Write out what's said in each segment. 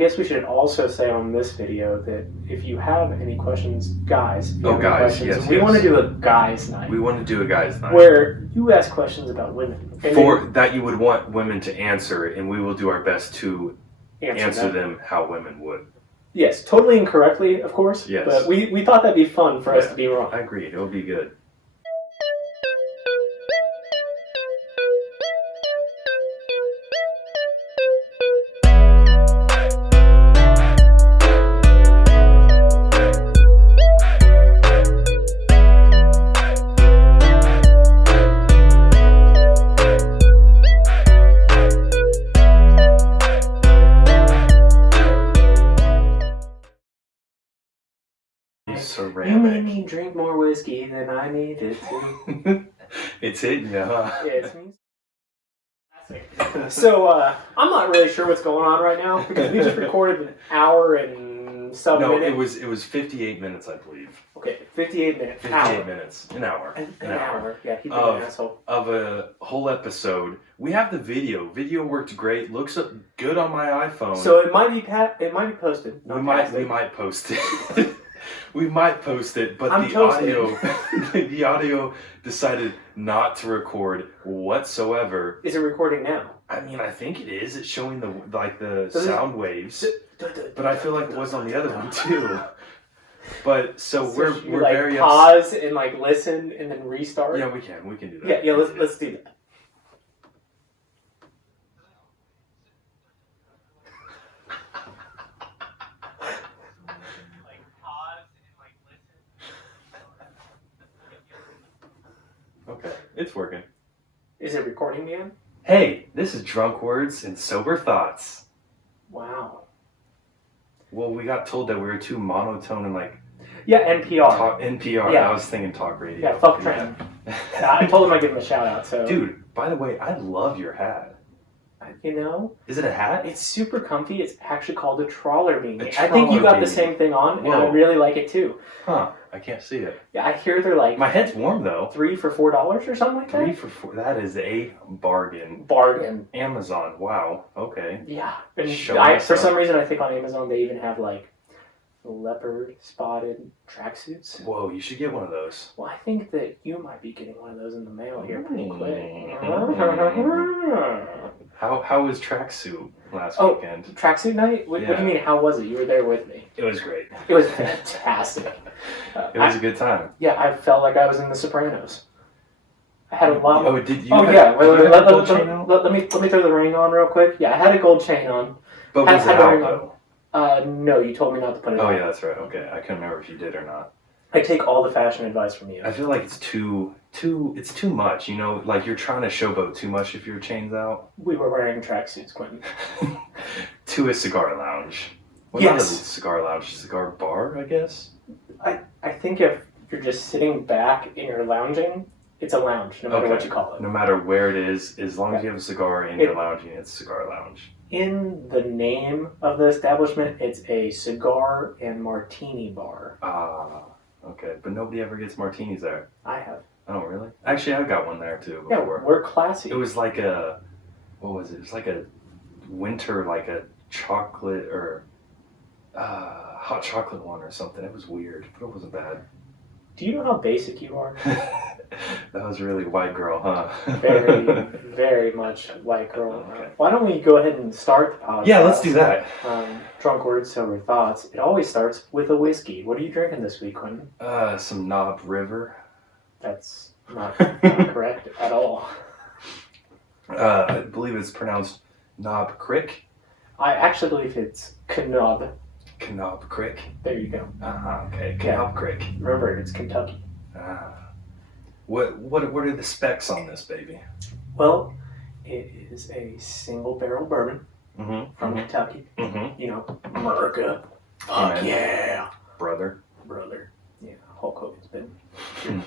guess we should also say on this video that if you have any questions, guys, we want to do a guys' night. We want to do a guys' night where you ask questions about women that you would want women to answer, and we will do our best to answer them how women would. Yes, totally incorrectly, of course. Yes, but we thought that'd be fun for us to be wrong. I agree. It would be good. Ceramic. You made me drink more whiskey than I needed to. It's it, yeah. Yeah, it's me. So, I'm not really sure what's going on right now because we just recorded an hour and some minutes. No, it was 58 minutes, I believe. Okay, 58 minutes. 58 minutes. An hour. An hour. Yeah, he's an asshole. Of a whole episode. We have the video. Video worked great. Looks good on my iPhone. So it might be posted. We might post it. We might post it, but the audio decided not to record whatsoever. Is it recording now? I mean, I think it is. It's showing the sound waves, but I feel like it was on the other one too. But so we're very pause and listen and then restart. Yeah, we can do that. Yeah. Let's do that. Okay, it's working. Is it recording, man? Hey, this is Drunk Words and Sober Thoughts. Wow. Well, we got told that we were too monotone and NPR. NPR. Yeah. I was thinking talk radio. Yeah, fuck Trent. I told him I'd give him a shout out. So. Dude, by the way, I love your hat. You know? Is it a hat? It's super comfy. It's actually called a trawler beanie. I think you got the same thing on, and I really like it too. Huh. I can't see it. Yeah, I hear they're like... My head's warm, though. 3 for $4 or something like that? 3 for $4. That is a bargain. Bargain. Amazon. Wow. Okay. Yeah. And for some reason, I think on Amazon, they even have, leopard spotted tracksuits. Whoa, you should get one of those. Well, I think that you might be getting one of those in the mail here pretty quick. How was tracksuit last weekend? Tracksuit night? What do you mean, how was it? You were there with me. It was great. It was fantastic. It was a good time. Yeah, I felt like I was in The Sopranos. I had a lot. Oh, did you? Let me throw the ring on real quick. Yeah, I had a gold chain on. But was it out though? No, you told me not to put it on. Oh yeah, that's right. Okay, I couldn't remember if you did or not. I take all the fashion advice from you. I feel like it's too much, you're trying to showboat too much if your chain's out. We were wearing tracksuits, Quentin. To a cigar lounge. Well, yes. Not a cigar lounge, cigar bar, I guess. I think if you're just sitting back and you're lounging, it's a lounge, no matter what you call it. No matter where it is, as long as you have a cigar and you're lounging, it's a cigar lounge. In the name of the establishment, it's a cigar and martini bar. Okay, but nobody ever gets martinis there. I have. Oh, really? Actually, I got one there too before. Yeah, we're classy. It was like what was it? It was like a winter, like a chocolate or hot chocolate one or something. It was weird, but it wasn't bad. Do you know how basic you are? That was really white girl, huh? Very, very much white girl. Okay. Why don't we go ahead and start the podcast? Yeah, let's do that. Drunk Words, Sober Thoughts. It always starts with a whiskey. What are you drinking this week, Quentin? Some Knob River. That's not correct at all. I believe it's pronounced Knob Creek. I actually believe it's Knob. Knob Creek. There you go. Okay. Knob Creek. Remember, it's Kentucky. What are the specs on this baby? Well, it is a single barrel bourbon from Kentucky. Mm-hmm. America. Fuck yeah. Brother. Yeah, Hulk Hogan's been here.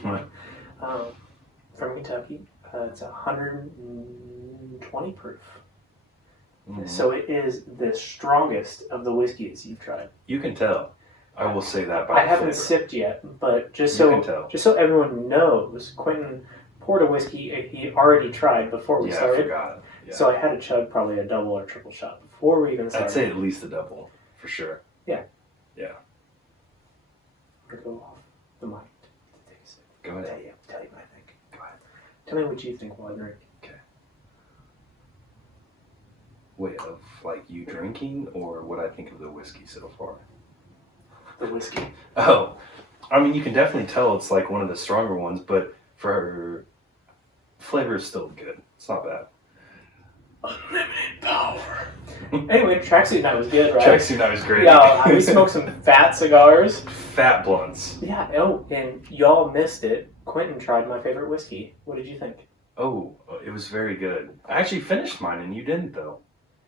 From Kentucky. It's 120 proof. Mm-hmm. So it is the strongest of the whiskeys you've tried. You can tell. I will say that by I haven't sipped yet, but just so everyone knows, Quentin poured a whiskey he already tried before we started. I forgot. Yeah. So I had to chug probably a double or triple shot before we even started. I'd say at least a double, for sure. Yeah. Yeah. I'm going to go off the mic to take a sip. Go ahead. Tell you what I think. Go ahead. Tell me what you think while I drink. Okay. Wait, of like you drinking or what I think of the whiskey so far? The whiskey. Oh, I mean, you can definitely tell it's like one of the stronger ones, but for flavor is still good. It's not bad. Unlimited power. Anyway, tracksuit night was good, right? Tracksuit night was great. Yeah, we smoked some fat cigars. Fat blunts. Yeah, oh, and y'all missed it. Quentin tried my favorite whiskey. What did you think? Oh, it was very good. I actually finished mine and you didn't though.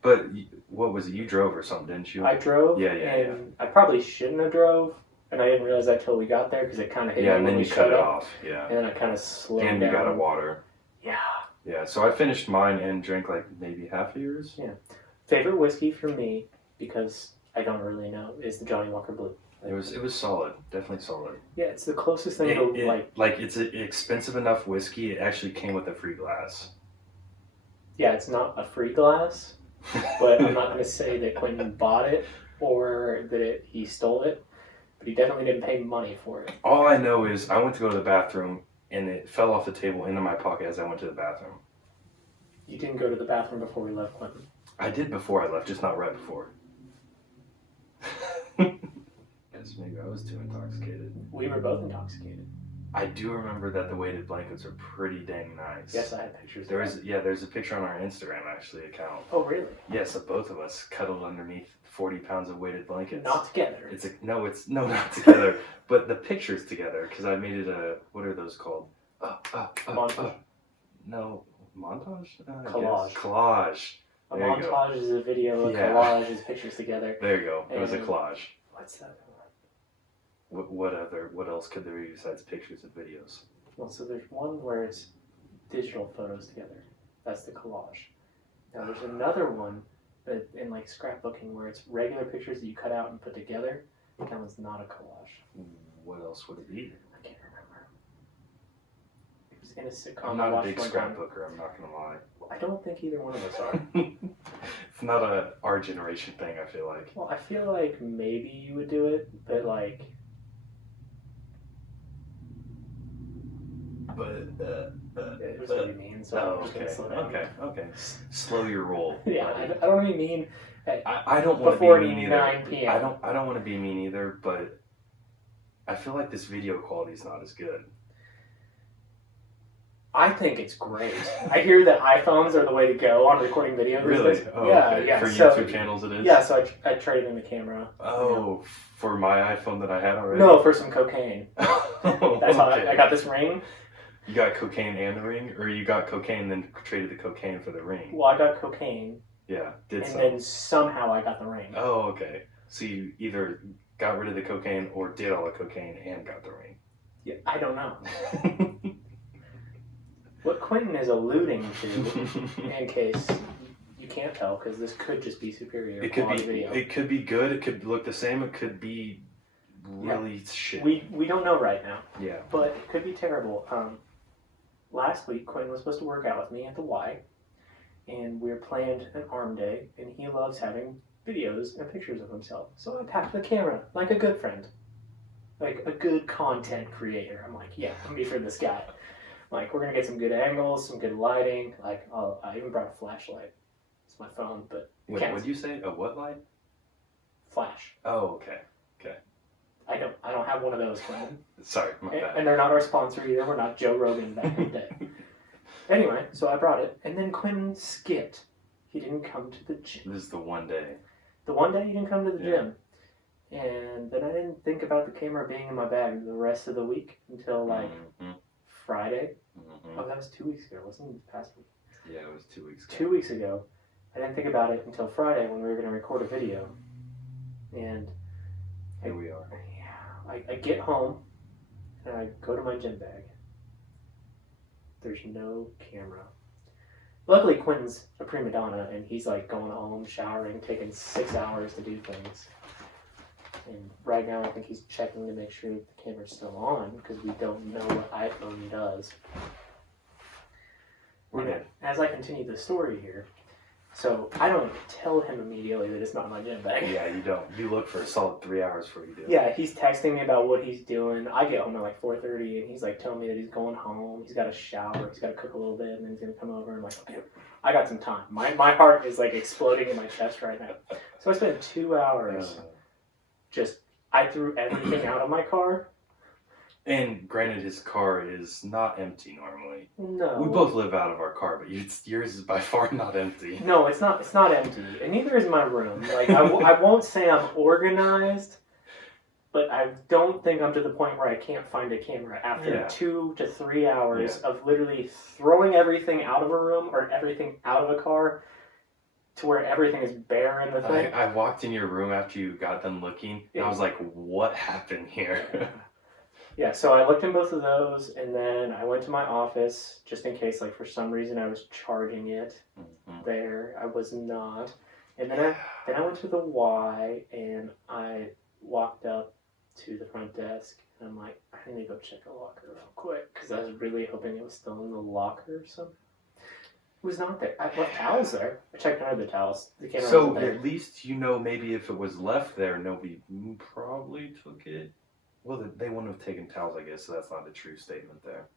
But what was it? You drove or something, didn't you? I drove. Yeah. I probably shouldn't have drove, and I didn't realize that till we got there because it kind of hit me. Yeah, and then when you we cut it showed up, off. Yeah. and then I kind of slowed down. And you got a water. Yeah. Yeah, so I finished mine and drank like maybe half of yours. Yeah. Favorite whiskey for me, because I don't really know, is the Johnny Walker Blue. It was solid, definitely solid. Yeah, it's the closest thing to like it's an expensive enough whiskey. It actually came with a free glass. Yeah, it's not a free glass, but I'm not going to say that Quentin bought it or that he stole it, but he definitely didn't pay money for it. All I know is I went to go to the bathroom and it fell off the table into my pocket as I went to the bathroom. You didn't go to the bathroom before we left, Quentin. I did before I left, just not right before. Guess maybe I was too intoxicated. We were both intoxicated. I do remember that the weighted blankets are pretty dang nice. Yes, I had pictures. There's a picture on our Instagram actually account. Oh, really? Yes, of both of us cuddled underneath 40 pounds of weighted blankets. Not together. Not together, but the pictures together because I made it a, what are those called? Montage. No, montage? Collage. Collage. A There you go. montage is a video. A Yeah. collage is pictures together. There you go. It was a And- collage. What's that? What else could there be besides pictures and videos? Well, so there's one where it's digital photos together. That's the collage. Now there's another one that in like scrapbooking where it's regular pictures that you cut out and put together. That one's not a collage. What else would it be? I can't remember. It was in a sitcom. I'm I not a watched big one time. scrapbooker, I'm not going to lie. I don't think either one of us are. It's not our generation thing, I feel like. Well, I feel like maybe you would do it, but like. But, It was really mean, so I'm just going to slow down. Okay. Slow your roll. Yeah, buddy. I don't really mean. I don't want to Before be mean either. 9 p.m. I don't want to be mean either, but I feel like this video quality is not as good. I think it's great. I hear that iPhones are the way to go on recording video. these Really? days. Oh, yeah, okay. yeah. For So, YouTube channels, it is. yeah, so I traded in the camera. Oh, for my iPhone that I had already. No, for some cocaine. Oh, That's how okay. I got this ring. You got cocaine and the ring, or you got cocaine then traded the cocaine for the ring? Well, I got cocaine, Yeah, and then somehow I got the ring. Oh, okay. So you either got rid of the cocaine or did all the cocaine and got the ring. Yeah, I don't know. What Quentin is alluding to, in case you can't tell, because this could just be superior quality video. It could be good. It could look the same. It could be really shit. We don't know right now, Yeah. but it could be terrible. Last week, Quentin was supposed to work out with me at the Y, and we planned an arm day, and he loves having videos and pictures of himself. So I packed the camera like a good friend, like a good content creator. I'm like, yeah, I'm be for this guy. Like, we're gonna get some good angles, some good lighting. Like, I even brought a flashlight. It's my phone, but Wait, what did you say? A what light? flash. Oh, okay. I don't have one of those, Quentin. Sorry, my bad. And they're not our sponsor either. We're not Joe Rogan back in the day. Anyway, so I brought it, and then Quentin skipped. He didn't come to the gym. This is the one day. The one day he didn't come to the Yeah. gym. And then I didn't think about the camera being in my bag the rest of the week until like Friday. Mm-hmm. Oh, that was 2 weeks ago, wasn't it? This past week. Yeah, it was 2 weeks ago. 2 weeks ago. I didn't think about it until Friday when we were going to record a video. And Here we are. I get home and I go to my gym bag. There's no camera. Luckily, Quentin's a prima donna and he's like going home, showering, taking 6 hours to do things. And right now, I think he's checking to make sure the camera's still on because we don't know what iPhone does. We're good. as I continue the story here, so I don't tell him immediately that it's not my gym bag. Yeah, you don't. You look for a solid 3 hours before you do. Yeah, he's texting me about what he's doing. I get home at like 4:30, and he's like telling me that he's going home. He's got to shower. He's got to cook a little bit, and then he's gonna come over. I'm like, okay, I got some time. My heart is like exploding in my chest right now. So I spent 2 hours I threw everything out of my car. And granted, his car is not empty normally. No. We both live out of our car, but yours is by far not empty. No, it's not. It's not empty, and neither is my room. Like I won't say I'm organized, but I don't think I'm to the point where I can't find a camera after 2 to 3 hours of literally throwing everything out of a room or everything out of a car to where everything is bare in the thing. I walked in your room after you got done looking, and I was like, "What happened here?" Yeah, so I looked in both of those, and then I went to my office just in case, like, for some reason I was charging it there. I was not. And then I went to the Y, and I walked up to the front desk, and I'm like, I need to go check the locker real quick, because I was really hoping it was still in the locker or something. It was not there. I left towels there. I checked under the towels. The camera wasn't there. At least you know maybe if it was left there, nobody probably took it. Well, they wouldn't have taken towels, I guess, so that's not a true statement there.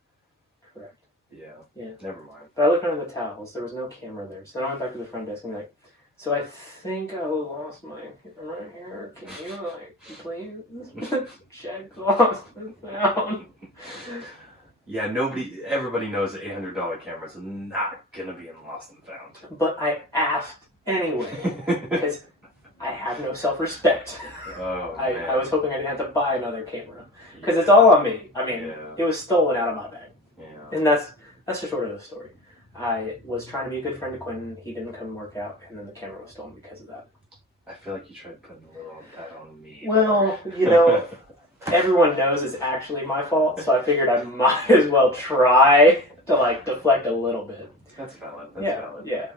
Correct. Yeah. Never mind. But I looked under the towels. There was no camera there. So then I went back to the front desk and like, so I think I lost my camera right here. Can you, like, please check lost and found? Yeah, everybody knows that $800 cameras are not going to be in lost and found. But I asked anyway, because I have no self-respect. Oh, I was hoping I didn't have to buy another camera. Because it's all on me. I mean, it was stolen out of my bag. Yeah. And that's just sort of the story. I was trying to be a good friend to Quentin. He didn't come and work out, and then the camera was stolen because of that. I feel like you tried putting a little of that on me. Well, you know, everyone knows it's actually my fault, so I figured I might as well try to, like, deflect a little bit. That's valid. Yeah.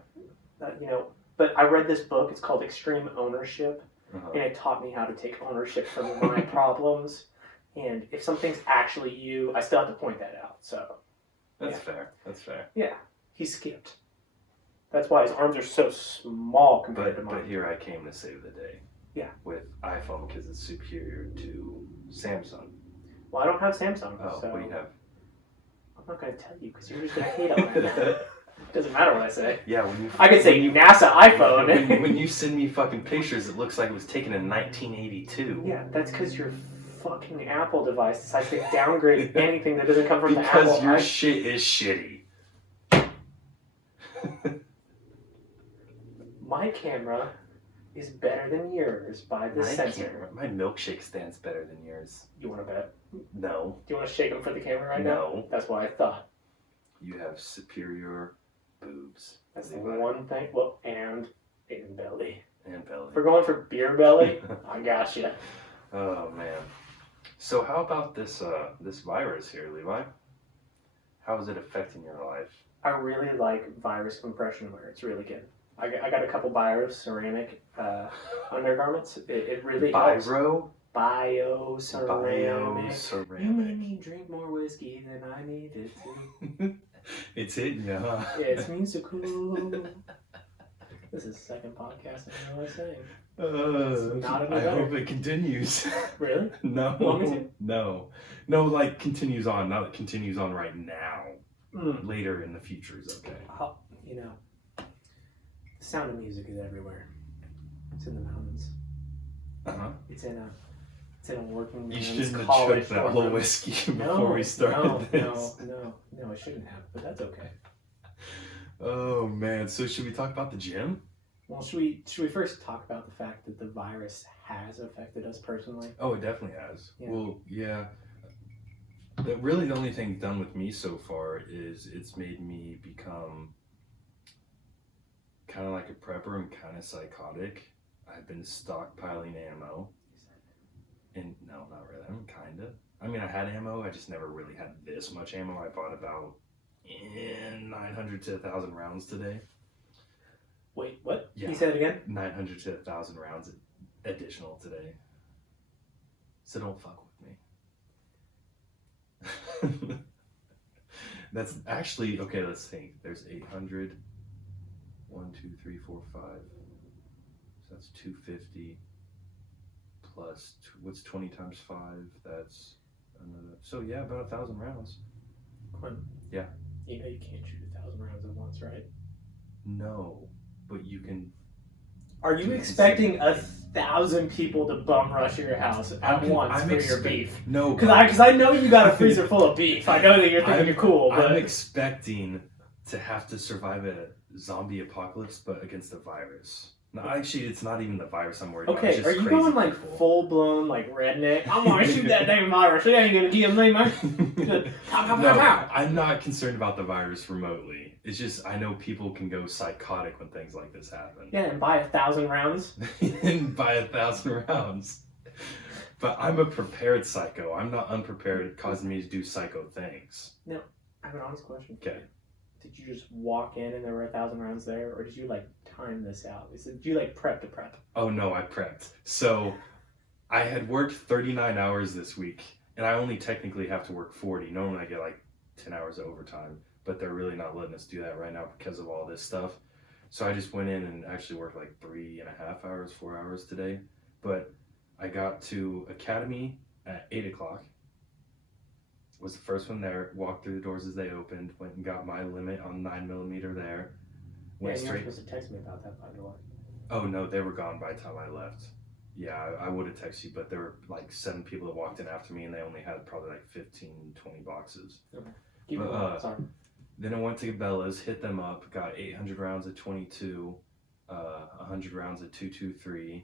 You know, but I read this book. It's called Extreme Ownership, and it taught me how to take ownership for my problems. And if something's actually you, I still have to point that out. So That's fair. yeah, he skipped. That's why his arms are so small compared to mine. But here I came to save the day. Yeah. With iPhone because it's superior to Samsung. Well, I don't have Samsung. Oh, so what do you have? I'm not going to tell you because you're just going to hate on it. Doesn't matter what I say. Yeah, I could say NASA iPhone. When you send me fucking pictures, it looks like it was taken in 1982. Yeah, that's because your fucking Apple device decides to downgrade anything that doesn't come from the Apple. Because your shit is shitty. My camera is better than yours by the sensor. My milkshake stands better than yours. You want to bet? No. Do you want to shake them for the camera right now? No. That's what I thought. You have superior boobs. That's the one thing. Well, and belly. And belly. If we're going for beer belly, I gotcha. Oh, man. So how about this virus here, Levi? How is it affecting your life? I really like virus compression wear. It's really good. I got a couple Bio ceramic undergarments. It really helps. Bio ceramic. You made me drink more whiskey than I needed to. It's hitting you, huh? It's musical. This is the second podcast I know I'm saying. I hope it continues. Really? No. Want me to? No, like continues on. Not that continues on right now. Later in the future is okay. You know, the sound of music is everywhere. It's in the mountains. It's in a working man's You shouldn't have college chugged that whole whiskey before we started this. No, I shouldn't have, but that's okay. Oh man, so should we talk about the gym? Well, should we first talk about the fact that the virus has affected us personally? Oh, it definitely has. Yeah. Well, yeah. Really, the only thing done with me so far is it's made me become kind of like a prepper and kind of psychotic. I've been stockpiling ammo. And no, not really. I mean, kind of. I mean, I had ammo. I just never really had this much ammo. I bought about 900 to 1,000 rounds today. Wait, what? Yeah. Can you say that again? 900 to 1,000 rounds additional today. So don't fuck with me. That's actually, okay, let's think. There's 800. 1, 2, 3, 4, 5. So that's 250 plus, what's 20 times 5? That's another, so yeah, about 1,000 rounds. Quinn, Yeah. You know you can't shoot 1,000 rounds at once, right? No, but you can. Are you expecting 1,000 people to bum rush your house at once for your beef? No, because I know you got a freezer full of beef. I know that you're thinking you're cool, but I'm expecting to have to survive a zombie apocalypse, but against a virus. No, actually, it's not even the virus I'm worried about. It's okay, just are you crazy going like people. full blown like redneck? I'm gonna shoot that damn virus. It ain't gonna kill me, man. Pow, pow, No, pow, pow. I'm not concerned about the virus remotely. It's just I know people can go psychotic when things like this happen. Yeah, and buy 1,000 rounds. And buy 1,000 rounds. But I'm a prepared psycho. I'm not unprepared, causing me to do psycho things. I have an honest question. Okay. Did you just walk in and there were 1,000 rounds there, or did you like time this out? Did you like prep to prep? Oh no, I prepped. So I had worked 39 hours this week, and I only technically have to work 40. Normally I get like 10 hours of overtime, but they're really not letting us do that right now because of all this stuff. So I just went in and actually worked like 3.5 hours, 4 hours today. But I got to Academy at 8 o'clock. Was the first one there, walked through the doors as they opened, went and got my limit on 9mm there. Went you were straight. supposed to text me about that, by the way. Oh no, they were gone by the time I left. Yeah, I would have texted you, but there were like 7 people that walked in after me, and they only had probably like 15, 20 boxes. Okay. Keep going. Sorry. Then I went to Cabela's, hit them up, got 800 rounds of 22, 100 rounds of 223,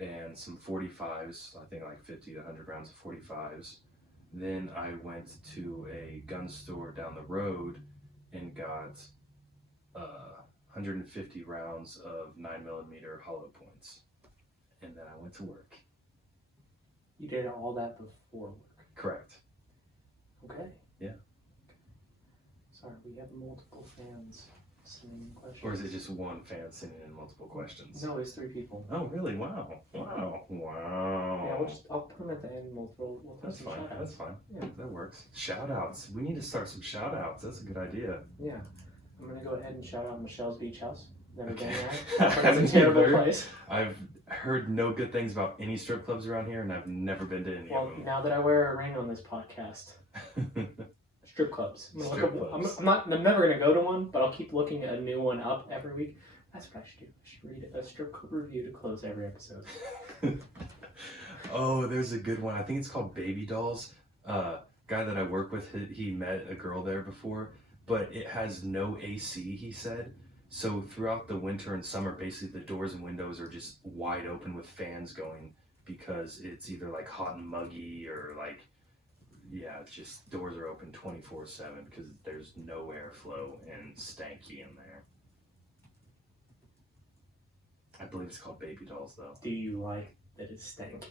and some 45s. I think like 50 to 100 rounds of 45s. Then I went to a gun store down the road and got 150 rounds of 9mm hollow points. And then I went to work. You did all that before work. Correct. Okay. Yeah. Sorry, we have multiple fans sending questions. Or is it just one fan sending in multiple questions? No, it's 3 people. Oh, really? Wow. Wow. Wow. Yeah, I'll put them at the end. We'll That's fine. shout-outs. That's fine. Yeah. That works. Shout outs. We need to start some shout outs. That's a good idea. Yeah. I'm going to go ahead and shout out Michelle's Beach House. Never been Okay. there. It's a terrible place. I've heard no good things about any strip clubs around here, and I've never been to any Well, of now that I wear a ring on this podcast, them. strip clubs. Strip clubs. I'm never going to go to one, but I'll keep looking a new one up every week. That's what I should do. I should read a strip club review to close every episode. Oh, there's a good one. I think it's called Baby Dolls. Guy that I work with, he met a girl there before, but it has no AC, he said. So throughout the winter and summer, basically the doors and windows are just wide open with fans going because it's either like hot and muggy or like, yeah, it's just doors are open 24/7 because there's no airflow and stanky in there. I believe it's called Baby Dolls though. Do you like that it's stanky?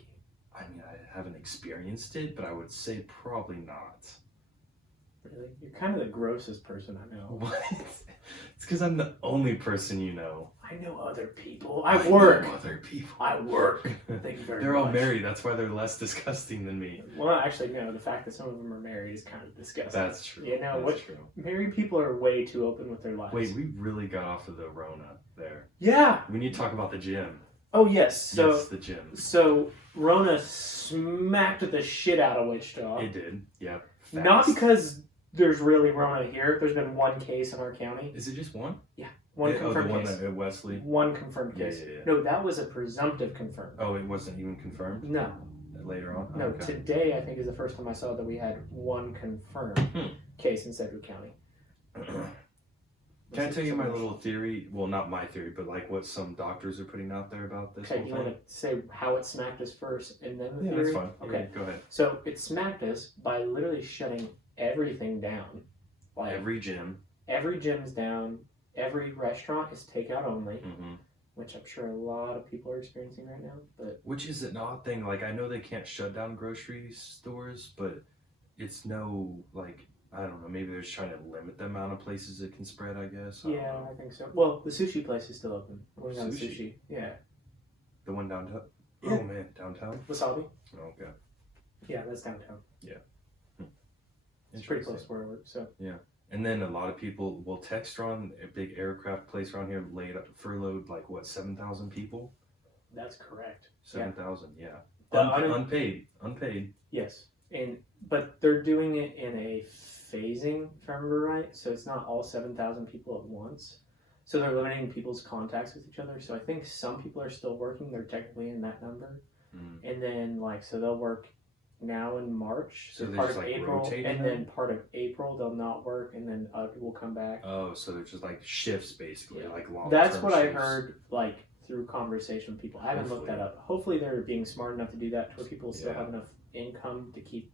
I mean, I haven't experienced it, but I would say probably not. Really? You're kind of the grossest person I know. What? It's because I'm the only person you know. I know other people. I work. know other people. I work. Thank you very They're much. all married. That's why they're less disgusting than me. Well, actually, no. The fact that some of them are married is kind of disgusting. That's true. You know, That's true. Married people are way too open with their lives. Wait, we really got off of the Rona there. Yeah. We need to talk about the gym. Oh, yes. So, Yes, the gym. So Rona smacked the shit out of Wichita. It did. Yep. Not Fast. because there's really Rona here. There's been one case in our county. Is it just one? One the confirmed one case. at Wesley. One confirmed Yeah, case. yeah, yeah. No, that was a presumptive confirmed. Oh, it wasn't even confirmed No. later on? No, Okay. today I think is the first time I saw that we had one confirmed case in Sedgwick County. Can I tell you my little theory? Well, not my theory, but like what some doctors are putting out there about this Okay, whole do you thing? want to say how it smacked us first and then the Yeah, theory? that's fine. Okay. Yeah, go ahead. So it smacked us by literally shutting everything down. Like Every gym. every gym's down, every restaurant is takeout only, Mm-hmm. which I'm sure a lot of people are experiencing right now. But Which is an odd thing. Like, I know they can't shut down grocery stores, but it's no, like, I don't know, maybe they're just trying to limit the amount of places it can spread, I guess. I don't yeah, know. I think so. Well, the sushi place is still open. We're going to Sushi? sushi. Yeah. The one downtown? Yeah. Oh, man, downtown? Wasabi? Oh, okay. Yeah, that's downtown. Yeah. It's pretty close to where I work. So And then a lot of people will Textron, a big aircraft place around here, furloughed like what 7,000 people. That's correct. 7,000, yeah. Unpaid. Yes, but they're doing it in a phasing, if I remember right. So it's not all 7,000 people at once. So they're limiting people's contacts with each other. So I think some people are still working. They're technically in that number. And then so they'll work now in March. So part they're of just April, rotating and them? then part of April they'll not work, and then other people come back. Oh, so they're just like shifts basically, like long. That's what I heard, through conversation with people. I haven't looked that Hopefully. up. Hopefully they're being smart enough to do that to where people still have enough income to keep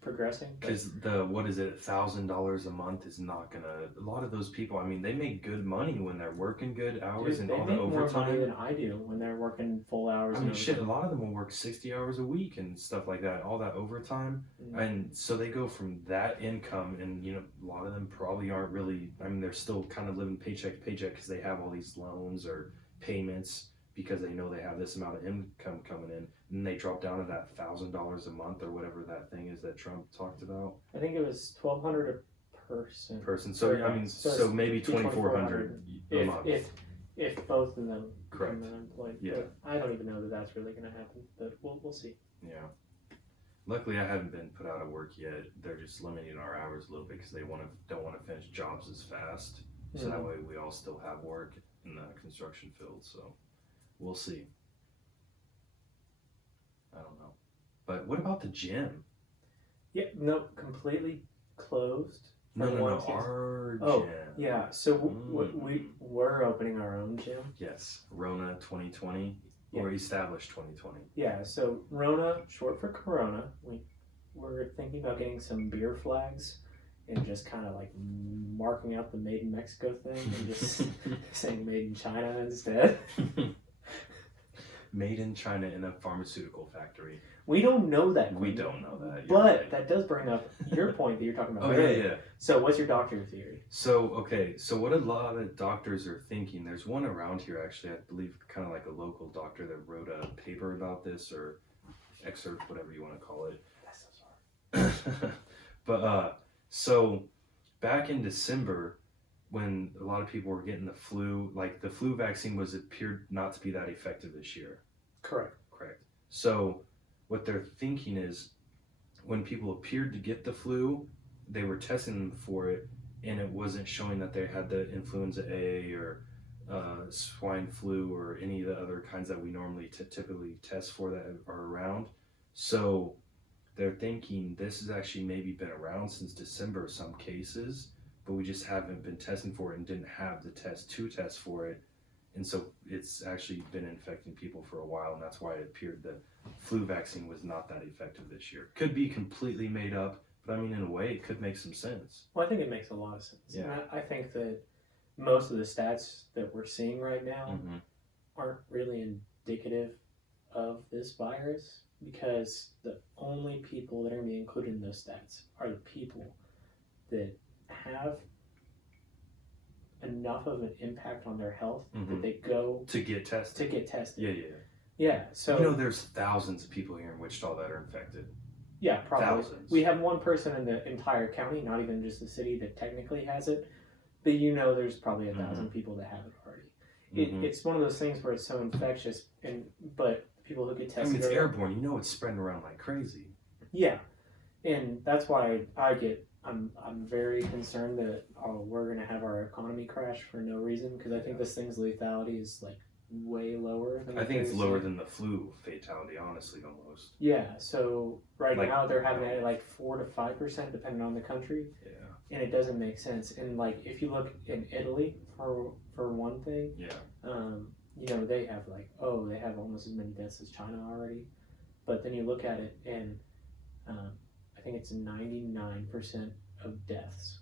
progressing. Because $1,000 a month is not gonna. A lot of those people, I mean, they make good money when they're working good hours and they all the make more money overtime. than I do when they're working full hours. I mean, shit, a lot of them will work 60 hours a week and stuff like that, all that overtime. And so they go from that income, and a lot of them probably aren't really, I mean, they're still kind of living paycheck to paycheck because they have all these loans or payments because they know they have this amount of income coming in, and they drop down to that $1,000 a month or whatever that thing is that Trump talked about. I think it was $1,200 a person. So I mean, so maybe 2,400 a month. If both of them Correct. become unemployed. Yeah. But I don't even know that that's really going to happen, but we'll see. Yeah. Luckily, I haven't been put out of work yet. They're just limiting our hours a little bit because they don't want to finish jobs as fast. So that way we all still have work in the construction field. So we'll see. I don't know. But what about the gym? Yeah, no, completely closed. No, our gym. Yeah, so we're opening our own gym. Yes, Rona 2020 or established 2020. Yeah, so Rona, short for Corona. We're thinking about getting some beer flags and just kind of marking out the Made in Mexico thing and just saying Made in China instead. Made in China in a pharmaceutical factory. We don't know that. We don't know that. But right. That does bring up your point that you're talking about. Oh, yeah. So what's your doctor theory? So what a lot of doctors are thinking, there's one around here actually, I believe kind of like a local doctor that wrote a paper about this or excerpt, whatever you want to call it. I'm so sorry. But so back in December, when a lot of people were getting the flu, the flu vaccine appeared not to be that effective this year. Correct. So what they're thinking is when people appeared to get the flu, they were testing them for it, and it wasn't showing that they had the influenza A or swine flu or any of the other kinds that we normally typically test for that are around. So they're thinking this has actually maybe been around since December, some cases, but we just haven't been testing for it and didn't have the test to test for it. And so it's actually been infecting people for a while, and that's why it appeared that flu vaccine was not that effective this year. Could be completely made up, but I mean, in a way, it could make some sense. Well, I think it makes a lot of sense. Yeah. And I think that most of the stats that we're seeing right now aren't really indicative of this virus, because the only people that are going to be included in those stats are the people that have enough of an impact on their health that they go to get tested. Yeah. So there's thousands of people here in Wichita that are infected. Yeah, probably. Thousands. We have one person in the entire county, not even just the city, that technically has it, but there's probably 1,000 people that have it already. It's one of those things where it's so infectious, but people who get tested. I mean, it's airborne. It's spreading around like crazy. Yeah, and that's why I'm very concerned that we're gonna have our economy crash for no reason, because I think this thing's lethality is way lower than I think it's lower than the flu fatality, honestly, almost. Yeah, so now they're having it at 4 to 5% depending on the country. Yeah. And it doesn't make sense. And if you look in Italy for one thing, they have they have almost as many deaths as China already. But then you look at it and I think it's 99% of deaths.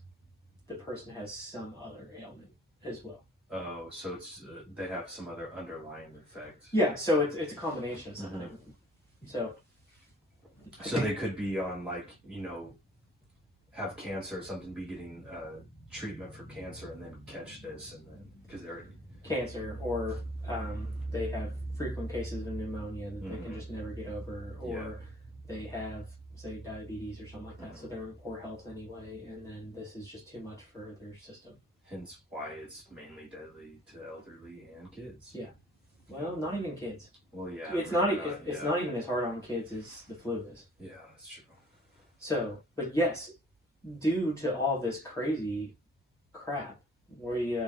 The person has some other ailment as well. Oh, so it's they have some other underlying effect. Yeah, so it's a combination of something. So they could be on have cancer or something, be getting treatment for cancer, and then catch this, and then because they're cancer, or they have frequent cases of pneumonia that they can just never get over, or they have say, diabetes or something like that. So they're in poor health anyway, and then this is just too much for their system. Hence why it's mainly deadly to elderly and kids. Yeah. Well, not even kids. Well, yeah. It's not even as hard on kids as the flu is. Yeah, that's true. So, but yes, due to all this crazy crap, we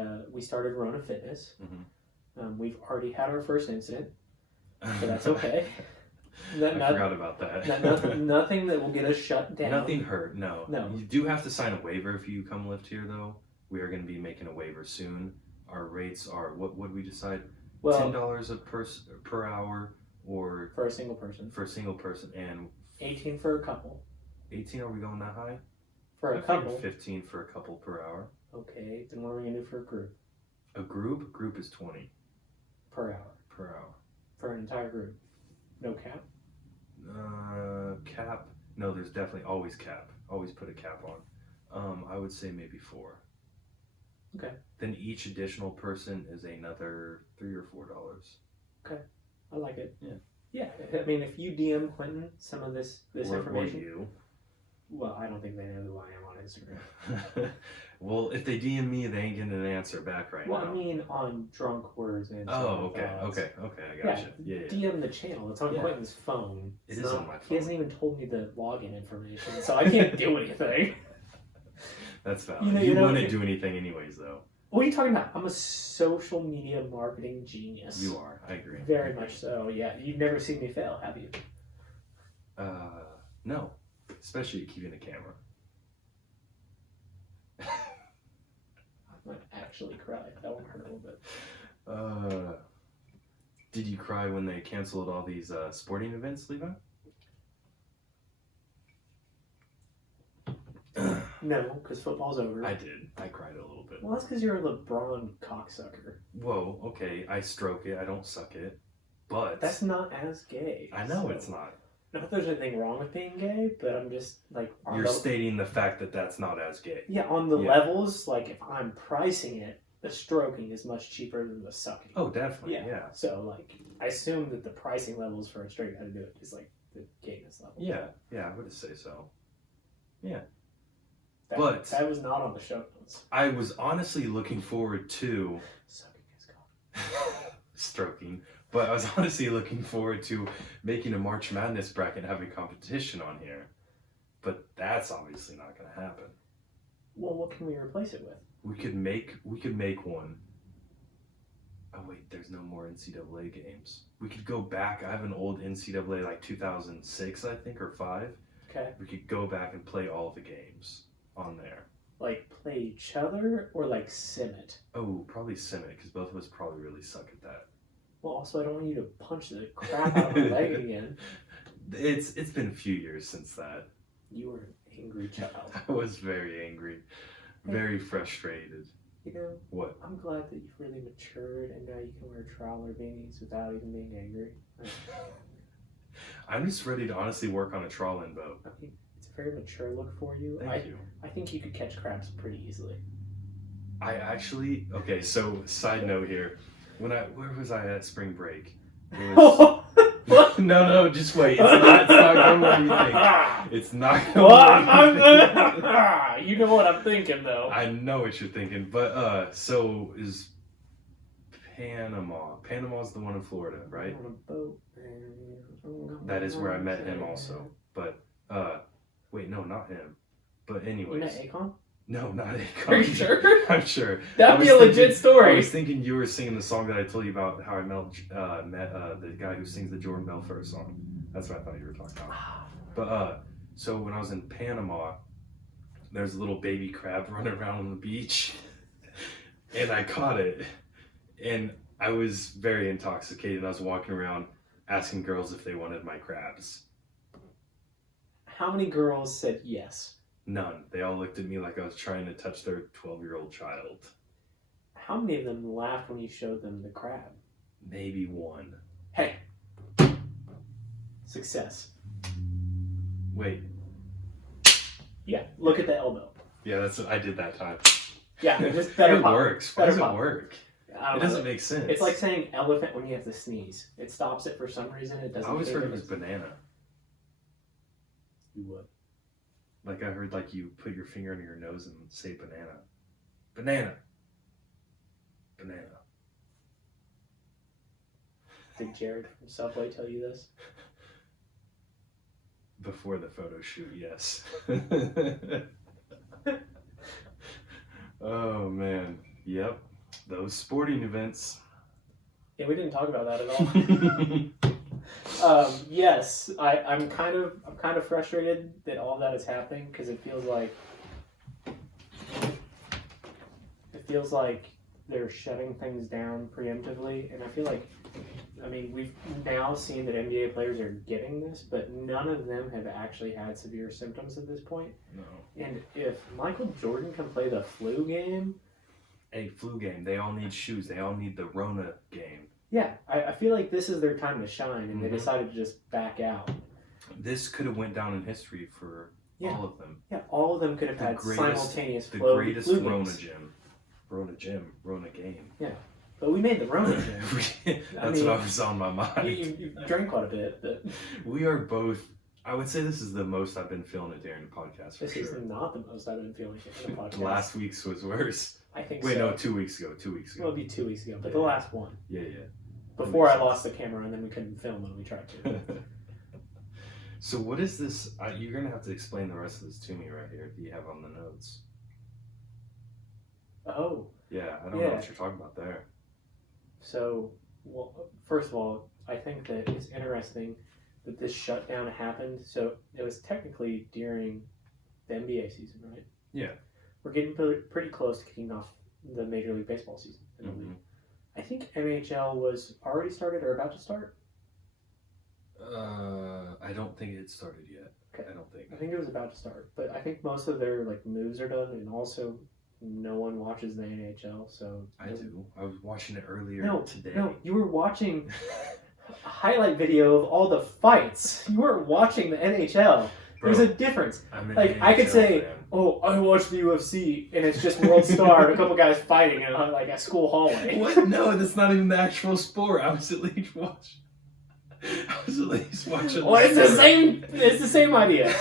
started Rona Fitness. Mm-hmm. We've already had our first incident, so that's okay. I forgot about that. Nothing that will get us shut down. Nothing hurt. No. No. You do have to sign a waiver if you come lift here, though. We are going to be making a waiver soon. Our rates are what would we decide? Well, $10 per hour, or for a single person. For a single person, and 18 for a couple. 18? Are we going that high? For a couple. 15 for a couple per hour. Okay, then what are we gonna do for a group? A group? Group is 20 per hour. Per hour. For an entire group. No cap. Cap. No, there's definitely always cap. Always put a cap on. I would say maybe 4. Okay. Then each additional person is another $3 or $4. Okay, I like it. Yeah. Yeah, I mean, if you DM Quentin some of this information. Or you. Well, I don't think they know who I am on Instagram. Well, if they DM me, they ain't getting an answer back right now. Well, I mean, on drunk words and. Oh, okay, I gotcha. Yeah. DM the channel. It's on Quentin's phone. It is on my phone. He hasn't even told me the login information, so I can't do anything. That's valid. You wouldn't do anything anyways, though. What are you talking about? I'm a social media marketing genius. You are. I agree. Very much so. Yeah, you've never seen me fail, have you? No. Especially keeping a camera. I might actually cry. That one hurt a little bit. Did you cry when they canceled all these sporting events, Levi? No, because football's over. I did. I cried a little bit. Well, that's because you're a LeBron cocksucker. Whoa, okay. I stroke it. I don't suck it. But... That's not as gay. I know it's not. Not that there's anything wrong with being gay, but I'm just, like... You're stating the fact that that's not as gay. Yeah, on the levels, like, if I'm pricing it, the stroking is much cheaper than the sucking. Oh, definitely, yeah. So, like, I assume that the pricing levels for a straight guy to do it is, like, the gayness level. Yeah, I would say so. Yeah. That was not on the show notes. I was honestly looking forward to... Sucking his cock. Stroking. But I was honestly looking forward to making a March Madness bracket and having competition on here. But that's obviously not going to happen. Well, what can we replace it with? We could make one. Oh wait, there's no more NCAA games. We could go back. I have an old NCAA, like 2006, I think, or 5. Okay. We could go back and play all the games on there. Like play each other or like sim it? Oh, probably sim it, because both of us probably really suck at that. Well, also, I don't want you to punch the crap out of my leg again. It's been a few years since that. You were an angry child. I was very angry. Very frustrated. You know, what? I'm glad that you've really matured and now you can wear troller beanies without even being angry. I'm just ready to honestly work on a trawl-in boat. I think it's a very mature look for you. Thank you. I think you could catch crabs pretty easily. I actually, okay, so side note here. Where was I at spring break? It was, no, just wait. It's not going where you think. It's not going where you think. You know what I'm thinking, though. I know what you're thinking, but so is Panama. Panama's the one in Florida, right? On a boat. That is where I met him also. But wait, no, not him. But anyways. You met Akon? No, not Akon. Are you sure? I'm sure. That'd be a legit story. I was thinking you were singing the song that I told you about, how I met the guy who sings the Jordan Belfort song. That's what I thought you were talking about. But so when I was in Panama, there's a little baby crab running around on the beach, and I caught it, and I was very intoxicated. I was walking around asking girls if they wanted my crabs. How many girls said yes? None. They all looked at me like I was trying to touch their 12-year-old child. How many of them laughed when you showed them the crab? Maybe one. Hey. Success. Wait. Yeah, look at the elbow. Yeah, that's what I did that time. Yeah, just better It pop. works. Why does it work? It doesn't make sense. It's like saying elephant when you have to sneeze. It stops it for some reason. It doesn't. I always heard it was banana. You would. Like I heard, like you put your finger under your nose and say banana. Banana. Banana. Did Jared from Subway tell you this? Before the photo shoot, yes. Oh man. Yep. Those sporting events. Yeah, we didn't talk about that at all. Yes, I'm kind of frustrated that all that is happening because it feels like they're shutting things down preemptively, and I feel like, I mean, we've now seen that NBA players are getting this, but none of them have actually had severe symptoms at this point. No. And if Michael Jordan can play the flu game, Hey, flu game. They all need shoes. They all need the Rona game. yeah, I feel like this is their time to shine, and they Mhm. decided to just back out. This could have went down in history for Yeah. all of them. Yeah, all of them could have The had greatest- simultaneous The flu greatest flu Rona games. gym. Rona gym. Rona game. But we made the Rona gym. That's what was on my mind. You drank quite a bit, but We are both. I would say this is the most I've been feeling it during the podcast for this sure. is not the most I've been feeling in the podcast. Last week's was worse. I think Wait, so. no, 2 weeks ago. 2 weeks Well, ago. it'd be 2 weeks ago, but Yeah. the last one. Yeah, yeah. Before I makes lost the camera and then we couldn't film when we tried to. So what is this? You're gonna have to explain the rest of this to me right here. Do you have on the notes? Oh, Yeah, I don't know Yeah. what you're talking about there. so, well, first of all, I think that it's interesting that this shutdown happened. So it was technically during the NBA season, right? Yeah. We're getting pretty close to kicking off the Major League Baseball season in the Mhm. league. I think NHL was already started or about to start. I don't think it started yet. Okay. I don't think. I think it was about to start, but I think most of their moves are done, and also no one watches the NHL, so I do. I was watching it earlier No, today. No, you were watching a highlight video of all the fights. You weren't watching the NHL. Bro, There's a difference. I'm an Like, I could NHL say, fan. oh, I watched the UFC, and it's just World Star and a couple guys fighting in a school hallway. What? No, that's not even the actual sport. I was at least watching. Well, it's the same. It's the same idea.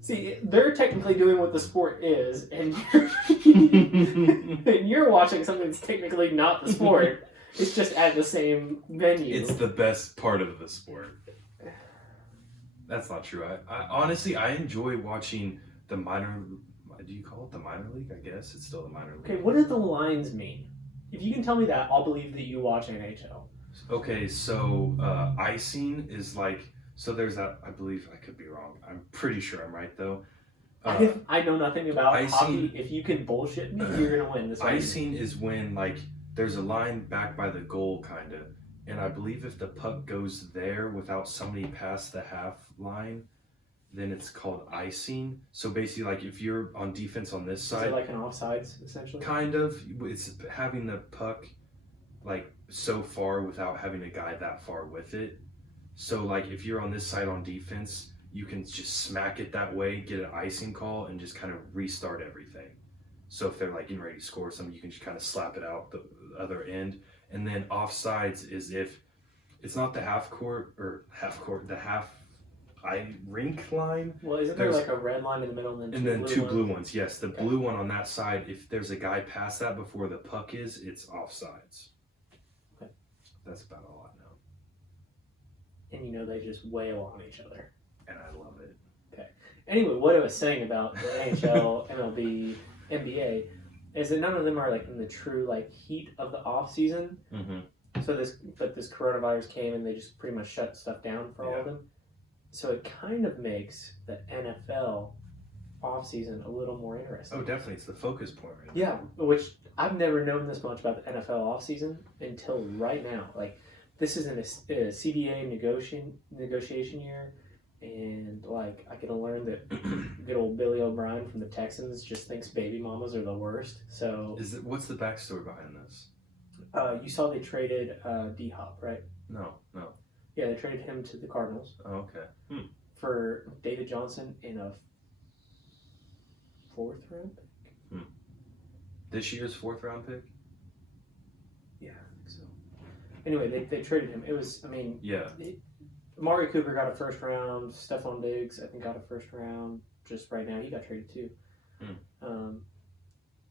See, they're technically doing what the sport is, and and you're watching something that's technically not the sport. It's just at the same venue. It's the best part of the sport. That's not true. I honestly, I enjoy watching the minor. Do you call it the minor league? I guess it's still the minor league. Okay, what do the lines mean? If you can tell me that, I'll believe that you watch NHL. Okay, so icing is like, so there's that, I believe, I could be wrong. I'm pretty sure I'm right though. I know nothing about icing- hockey. If you can bullshit me, you're going to win this argument. Icing is when like there's a line back by the goal kind of, and I believe if the puck goes there without somebody past the half line, then it's called icing. So basically like if you're on defense on this Is side, it like an offsides, essentially? kind of, it's having the puck like so far without having a guy that far with it. So like if you're on this side on defense, you can just smack it that way, get an icing call, and just kind of restart everything. So if they're like getting ready to score something, you can just kind of slap it out the other end. And then offsides is if it's not the the half rink line. Well, isn't there like a red line in the middle and then two blue ones? Yes, the blue one on that side. If there's a guy past that before the puck is, it's offsides. Okay. That's about all I know. And you know they just wail on each other. And I love it. Anyway, what I was saying about the NHL, MLB, NBA is that none of them are like in the true heat of the off season. Mm-hmm. So this coronavirus came and they just pretty much shut stuff down for all of them. So it kind of makes the NFL off season a little more interesting. Oh, definitely, it's the focus point. Right now. Yeah, which I've never known this much about the NFL off season until right now. Like this is in a CBA negotiation year. And I get to learn that good old Billy O'Brien from the Texans just thinks baby mamas are the worst. So What's the backstory behind this? you saw they traded D-Hop, right? No. Yeah, they traded him to the Cardinals Oh, okay. for David Johnson in a 4th round pick. This year's 4th round pick? Yeah, I think so. Anyway, they traded him. It was, Yeah. Amari Cooper got a first round. Stephon Diggs, I think, got a first round. Just right now, he got traded too.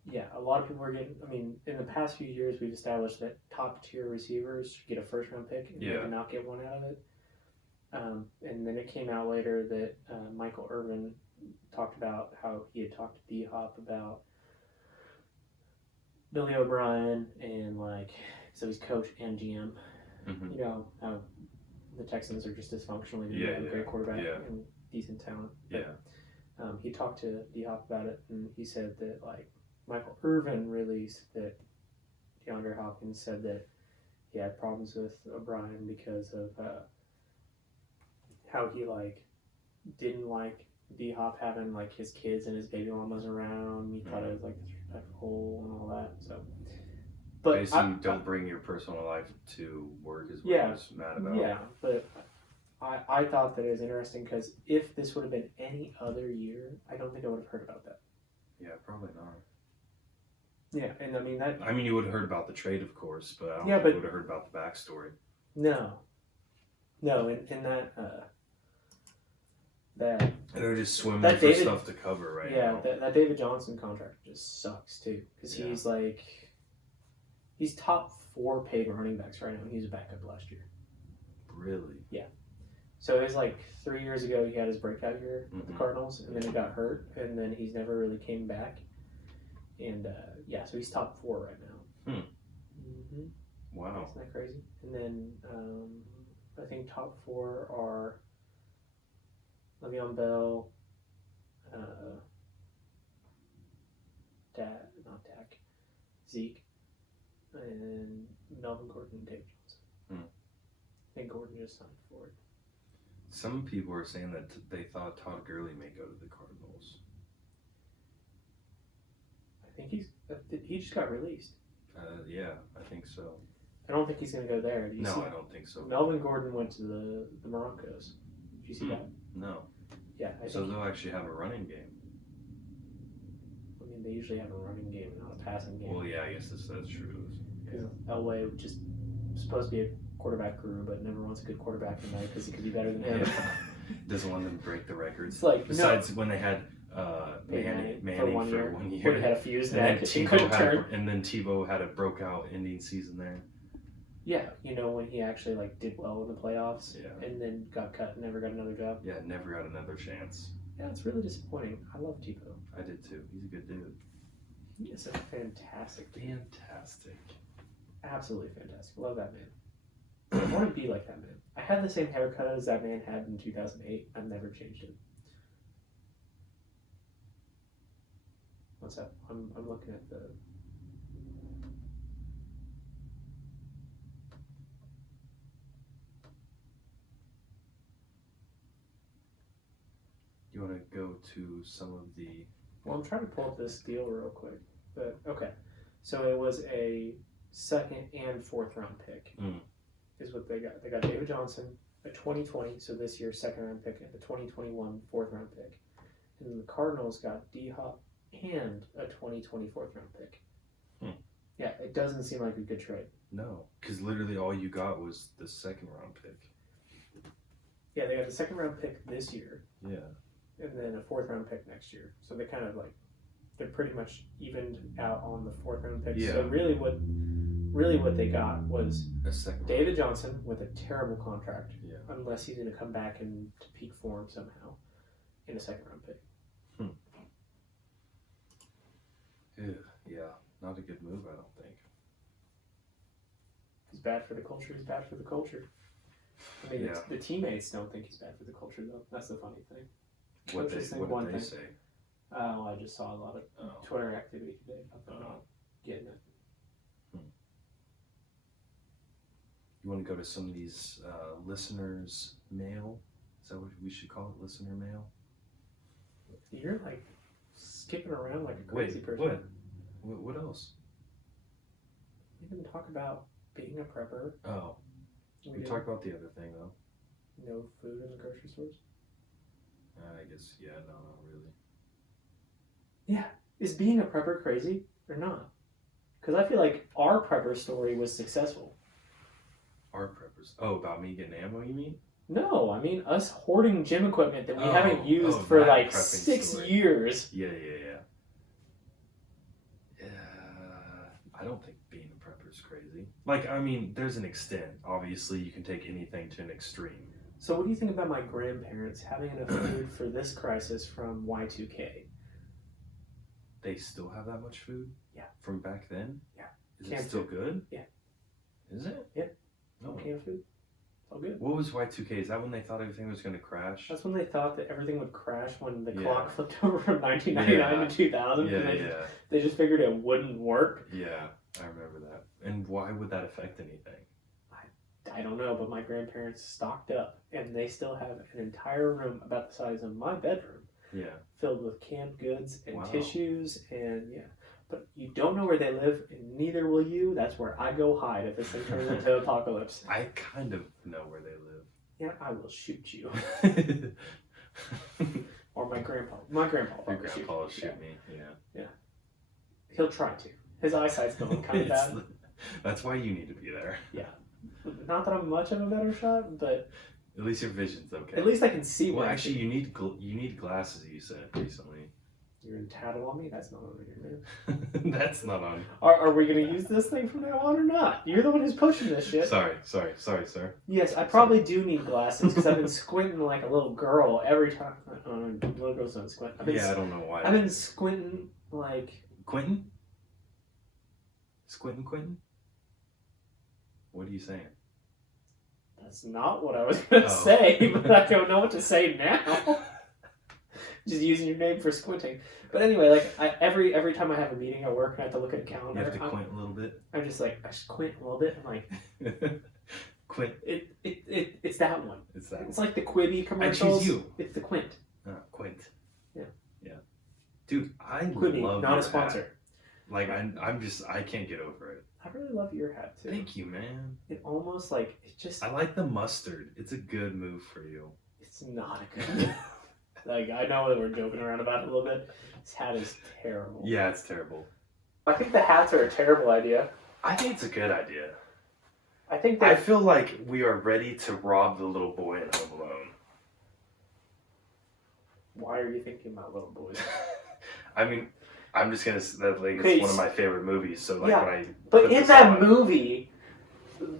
Yeah, a lot of people are getting. I mean, in the past few years, we've established that top tier receivers get a first round pick, and they did not get one out of it. And then it came out later that Michael Irvin talked about how he had talked to D Hop about Billy O'Brien and so he's coach and GM. You know how the Texans are just dysfunctional. They have a great quarterback and decent talent. But, he talked to D Hop about it, and he said that Michael Irvin released that DeAndre Hopkins said that he had problems with O'Brien because of how he didn't like D Hop having his kids and his baby mamas around. He thought it was disrespectful and all that. So, but basically, don't bring your personal life to work is what he was mad about. Yeah, but I thought that it was interesting because if this would have been any other year, I don't think I would have heard about that. Yeah, probably not. Yeah, and I mean that. I mean, you would have heard about the trade, of course, but I don't think you would have heard about the backstory. No, in that that they're just swimming for stuff to cover right now. Yeah, that David Johnson contract just sucks too because he's top 4 paid running backs right now, and he was a backup last year. Really? Yeah. So it was 3 years ago he had his breakout year with the Cardinals, and then he got hurt, and then he's never really came back. And so he's top 4 right now. Wow. Isn't that crazy? And then I think top 4 are Le'Veon Bell, Zeke, and Melvin Gordon and David Johnson. I think Gordon just signed for it. Some people are saying that they thought Todd Gurley may go to the Cardinals. I think he just got released. Yeah, I think so. I don't think he's going to go there. I don't think so. Melvin Gordon went to the Broncos. Did you see that? No. Yeah. So they'll actually have a running game. I mean, they usually have a running game, not a passing game. Well, yeah, I guess that's true. Because Elway just supposed to be a quarterback guru, but never wants a good quarterback in there because he could be better than him. Doesn't want them to break the records. Besides when they had Manning for 1 year. When he had a fused neck, and then Tebow had a broke out ending season there. Yeah, when he actually did well in the playoffs, and then got cut and never got another job. Yeah, never got another chance. Yeah, it's really disappointing. I love Tebow. I did too. He's a good dude. He is a fantastic dude. Absolutely fantastic. Love that man. I want to be like that man. I had the same haircut as that man had in 2008. I've never changed it. What's up? I'm looking at the... You want to go to some of the... Well, I'm trying to pull up this deal real quick. But, okay. So it was a 2nd and 4th round pick. Is what they got. They got David Johnson, a 2020, so this year's 2nd round pick, and a 2021 4th round pick. And then the Cardinals got D-Hop and a 2020 4th round pick. Yeah, it doesn't seem like a good trade. No, because literally all you got was the 2nd round pick. Yeah, they got the 2nd round pick this year. Yeah. And then a 4th round pick next year. So they kind of they're pretty much evened out on the 4th round pick. Yeah. So really what they got was a 2nd David Johnson with a terrible contract. Yeah. Unless he's going to come back into peak form somehow in a 2nd round pick. Yeah, not a good move, I don't think. He's bad for the culture. He's bad for the culture. I mean, the teammates don't think he's bad for the culture, though. That's the funny thing. What did they say? Oh, I just saw a lot of Twitter activity today about not getting it. You want to go to some of these listeners' mail? Is that what we should call it? Listener mail? You're skipping around like a crazy person. What? What else? We didn't talk about being a prepper. Oh. We talked about the other thing, though. No food in the grocery stores? I guess, no, not really. Yeah. Is being a prepper crazy or not? Because I feel like our prepper story was successful. Our preppers? Oh, about me getting ammo, you mean? No, I mean us hoarding gym equipment that we haven't used for that like prepping 6 story. years. Yeah. I don't think being a prepper is crazy. Like, I mean, there's an extent. Obviously, you can take anything to an extreme. So, what do you think about my grandparents having enough food for this crisis from Y2K? They still have that much food? Yeah. From back then? Yeah. Is Canned it still food. good? Yeah. Is it? Yeah. No. Canned food. It's all good. What was Y2K? Is that when they thought everything was going to crash? That's when they thought that everything would crash when the Yeah. clock flipped over from 1999 to 2000. Yeah. They just figured it wouldn't work. Yeah, I remember that. And why would that affect anything? I don't know, but my grandparents stocked up, and they still have an entire room about the size of my bedroom Yeah. filled with canned goods and Wow. tissues, and yeah. But you don't know where they live, and neither will you. That's where I go hide if this thing turns into apocalypse. I kind of know where they Yeah, I will shoot you. live. Or my grandpa. My grandpa Your will grandpa will shoot shoot me. me, yeah. He'll try to. His eyesight's going kind of bad. That's why you need to be there. Not that I'm much of a better shot, but At least your vision's okay. at least I can see Well, where actually, you need glasses. You said recently. you're gonna tattle on me. That's not on here, man. That's not on. Are we gonna use this thing from now on or not? You're the one who's pushing this shit. Sorry, sir. Yes, I probably do need glasses because I've been squinting like a little girl every time. Little girls don't squint. I don't know why. I've been squinting like. Quentin? Quentin? What are you saying? That's not what I was gonna say, but I don't know what to say now. Just using your name for squinting. But anyway, like every time I have a meeting at work and I have to look at a calendar, You have to quint a little bit. I'm just like I squint a little bit. I'm like Quint. it's that one. It's that. It's like the Quibi commercials. I choose you. It's the Quint. Quint. Yeah. Dude, I Quibi, love not your a sponsor. hat. Like I can't get over it. I really love your hat too. Thank you, man. It almost like it just. I like the mustard. It's a good move for you. It's not a good. Like I know that we're joking around about it a little bit. This hat is terrible. Yeah, it's terrible. I think the hats are a terrible idea. I think it's a good idea. I think I that feel like we are ready to rob the little boy in Home Alone. Why are you thinking about little boys? I mean, I'm just gonna. That like Okay, it's one of my favorite movies. So like yeah, when I. But put in this that on- movie,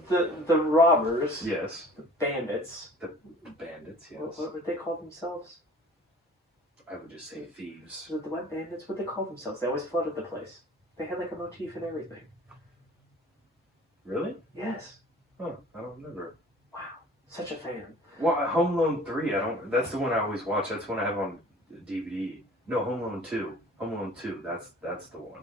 the robbers, Yes. the bandits, The bandits. Yes. what would they call themselves? I would just say thieves. The white bandits, what they call themselves? They always flooded the place. They had like a motif and everything. Really? Yes. Oh, I don't remember. Wow. Such a fan. Well, Home Alone 3. I don't. That's the one I always watch. That's the one I have on DVD. No, Home Alone 2. Home Alone 2. That's the one.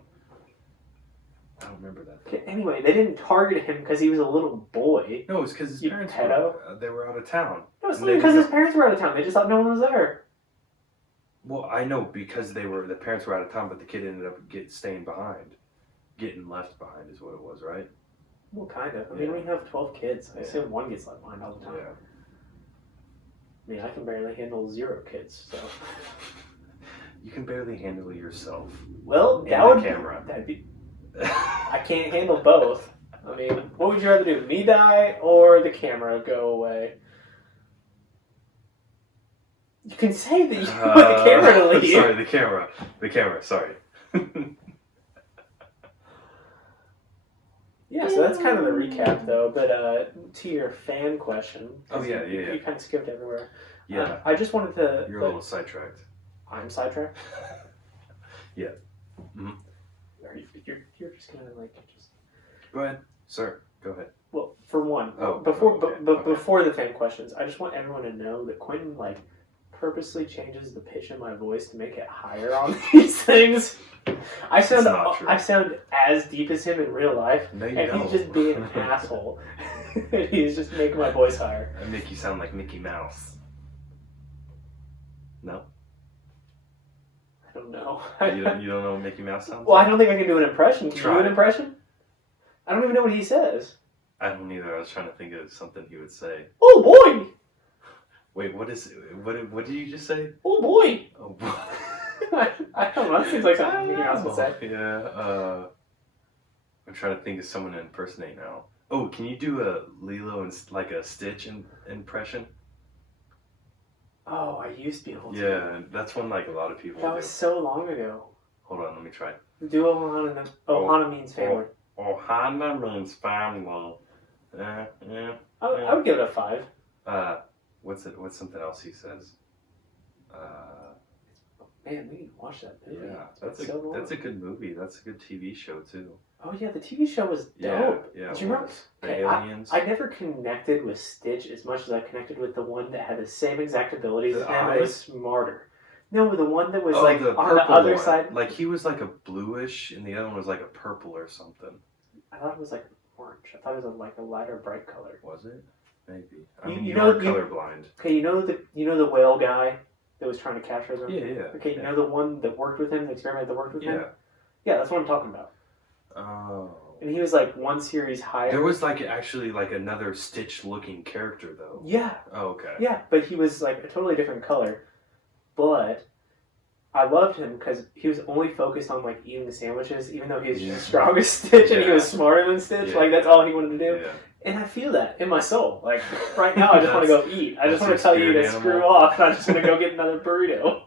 I don't remember that. Okay, anyway, they didn't target him because he was a little boy. No, it's because his You parents pedo. they were out of town. No, it's And not they because didn't his parents were out of town. They just thought no one was there. Well, I know because the parents were out of town, but the kid ended up staying behind, getting left behind is what it was, right? Well, kind of. I mean, we have 12 kids. I assume one gets left behind all the time. Yeah. I mean, I can barely handle 0 kids, so. You can barely handle yourself. Well, And that the would camera. That'd be. I can't handle both. I mean, what would you rather do? Me die or the camera go away? You can say that you want the camera to leave. Sorry, the camera. Sorry. Yeah, so that's kind of the recap, though. But to your fan question. Oh, yeah. You kind of skipped everywhere. Yeah. I just wanted to. You're a little sidetracked. I'm sidetracked. Yeah. Mm-hmm. You're just gonna like just. Go ahead, sir. Go ahead. Well, for one, Oh, before okay, but okay. before the fan questions, I just want everyone to know that Quentin like purposely changes the pitch of my voice to make it higher on these things. I sound not true. as deep as him in real life, No, you and don't. he's just being an asshole. And he's just making my voice higher. I make you sound like Mickey Mouse. No, I don't know. you don't know what Mickey Mouse sounds Well, I like? don't think I can do an impression. Can you Try do an it. impression? I don't even know what he says. I don't either. I was trying to think of something he would say. Oh boy! Wait, what did you just say? Oh boy! Oh, boy. I don't know. That seems like something Mickey Mouse would say. Yeah. I'm trying to think of someone to impersonate now. Oh, can you do a Lilo and like a Stitch impression? Oh, I used to be able to. Yeah, that's when like a lot of people That do. was so long ago. Hold on, let me try. Do Ohana and Ohana means family. Ohana means family. Yeah. I would give it a 5. What's something else he says? Man, we need to watch that movie. Yeah, that's a good movie. That's a good TV show too. Oh yeah, the TV show was dope. Yeah. Do you remember? The aliens. I never connected with Stitch as much as I connected with the one that had the same exact abilities as him and was smarter. No, the one that was like the on the other one. side. Like he was like a bluish, and the other one was like a purple or something. I thought it was like orange. I thought it was like a lighter, bright color. Was it? Maybe. You know, colorblind. Okay, you know the whale guy that was trying to capture them. Yeah. Okay, you know the one that worked with him, the experiment that worked with him. Yeah. Yeah, that's what I'm talking about. Oh. And he was like one series higher. There was like actually like another Stitch-looking character though. Yeah. Oh, okay. Yeah, but he was like a totally different color. But I loved him because he was only focused on like eating the sandwiches, even though he was the strongest Stitch and he was smarter than Stitch. Yeah. Like that's all he wanted to do. Yeah. And I feel that in my soul. Like right now, I just want to go eat. I just want your to tell you to spirit screw animal. off. And I just want to go get another burrito.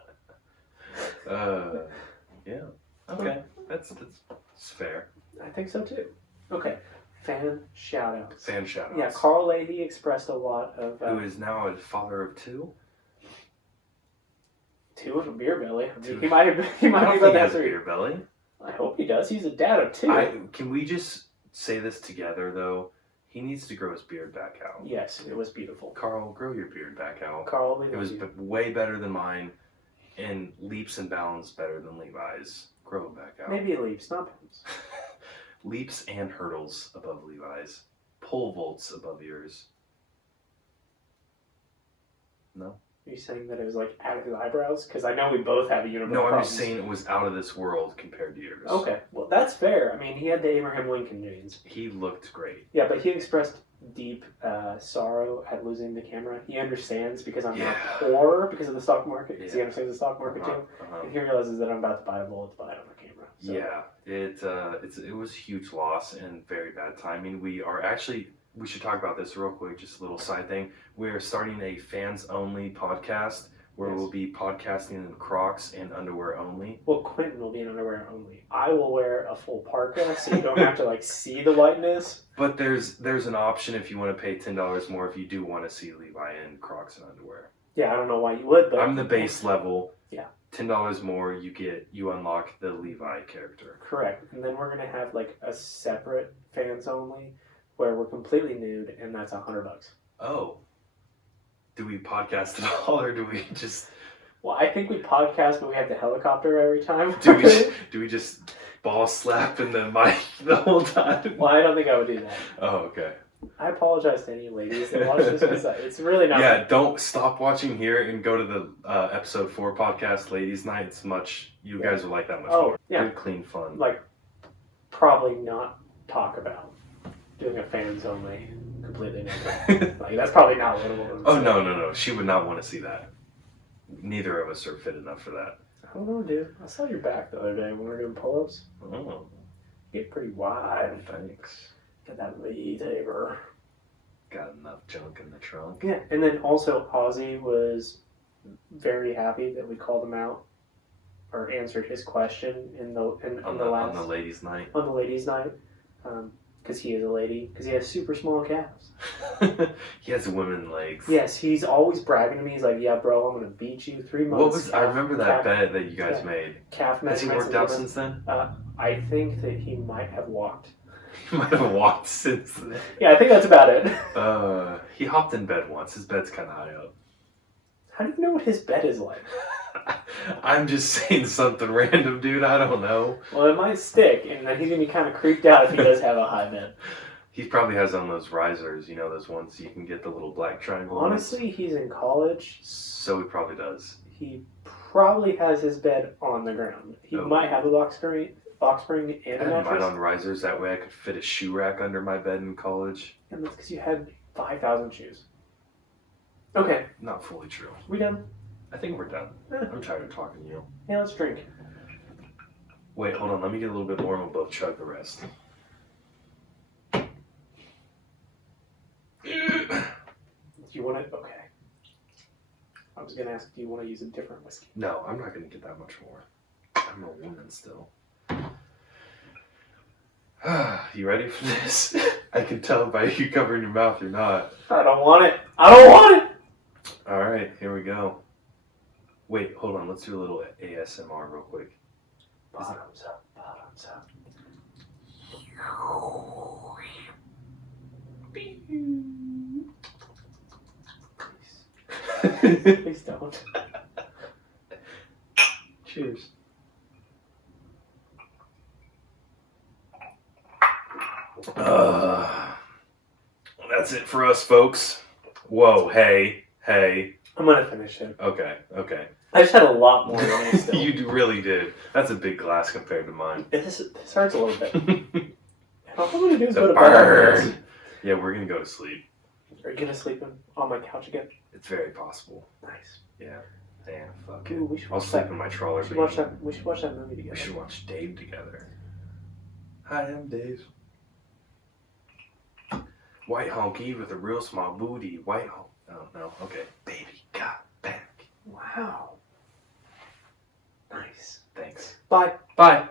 Yeah. Okay. That's fair. I think so too. Okay. Fan shoutouts. Fan shoutouts. Yeah, Carl Leahy expressed a lot of. Who is now a father of 2? 2 of a beer belly. I mean, 2. he might be I about don't to think he have has a 3. beer belly. I hope he does. He's a dad of 2. Can we just say this together though? He needs to grow his beard back out. Yes, it was beautiful. Carl, grow your beard back out. Carl, it was way better than mine, and leaps and bounds better than Levi's. Grow it back out. Maybe leaps, not bounds. Leaps and hurdles above Levi's. Pole vaults above yours. No? Are you saying that it was like out of his eyebrows? Because I know we both have a unibrow No, I'm problems. just saying it was out of this world compared to yours. Okay, well that's fair. I mean, he had the Abraham Lincoln jeans. He looked great. Yeah, but he expressed deep sorrow at losing the camera. He understands because I'm not poor because of the stock market. Because he understands the stock market too, and he realizes that I'm about to buy a bullet to buy it on the camera. So. Yeah, it was a huge loss and very bad timing. We should talk about this real quick. Just a little side thing. We are starting a fans only podcast where we'll be podcasting in Crocs and underwear only. Well, Quentin will be in underwear only. I will wear a full parka so you don't have to like see the whiteness. But there's an option if you want to pay $10 more if you do want to see Levi in Crocs and underwear. Yeah, I don't know why you would, but I'm the base level. Yeah. $10 more, you unlock the Levi character. Correct. And then we're gonna have like a separate fans only where we're completely nude, and that's $100. Oh. Do we podcast at all, or do we just... Well, I think we podcast, but we have the helicopter every time. Do we just ball slap in the mic the whole time? Well, I don't think I would do that. Oh, okay. I apologize to any ladies that watch this because it's really not... Yeah, don't stop watching here and go to the episode 4 podcast, Ladies Night. It's you guys will like that much more. Yeah. Good, clean fun. Like, probably not talk about doing a fans only completely naked. Like, that's probably not what a woman would say. No. She would not want to see that. Neither of us are fit enough for that. I don't know, dude. I saw your back the other day when we were doing pull-ups. Oh. You get pretty wide. Thanks. Got that V taper. Got enough junk in the trunk. Yeah, and then also Ozzy was very happy that we called him out or answered his question on the ladies' night. On the ladies' night, because he is a lady. Because he has super small calves. He has women legs. Yes, he's always bragging to me. He's like, "Yeah, bro, I'm gonna beat you 3 months." I remember that bet that you guys made. Calf has he worked out since then? I think that he might have walked. He might have walked since then. Yeah, I think that's about it. He hopped in bed once. His bed's kind of high up. How do you know what his bed is like? I'm just saying something random, dude. I don't know. Well, it might stick, and then he's going to be kind of creeped out if he does have a high bed. He probably has on those risers, those ones you can get the little black triangle. Honestly, he's in college. So he probably does. He probably has his bed on the ground. He might have a box spring and a mattress. Mine on risers. That way I could fit a shoe rack under my bed in college. And that's because you had 5,000 shoes. Okay. Not fully true. We done? I think we're done. I'm tired of talking to you. Yeah, let's drink. Wait, hold on. Let me get a little bit more and we'll both chug the rest. Do you want it? Okay. I was gonna ask, do you want to use a different whiskey? No, I'm not gonna get that much more. I'm a woman still. You ready for this? I can tell by you covering your mouth you're not. I don't want it. I don't want it. All right, here we go. Wait, hold on. Let's do a little ASMR real quick. Bottoms up, bottoms up. Please don't. Cheers. That's it for us, folks. Whoa, hey. I'm gonna finish it. Okay. I just had a lot more than me still. Really did. That's a big glass compared to mine. This hurts a little bit. All I'm gonna do is The go to burn. bed. Yeah, we're gonna go to sleep. Are you gonna sleep on my couch again? It's very possible. Nice. Yeah. Damn, fuck Ooh, it. we should I'll watch sleep that. in my trawler. We should watch that movie together. We should watch Dave together. Hi, I'm Dave. White honky with a real small booty. White honk. Oh, no. Okay. Baby got back. Wow. Nice. Thanks. Bye. Bye.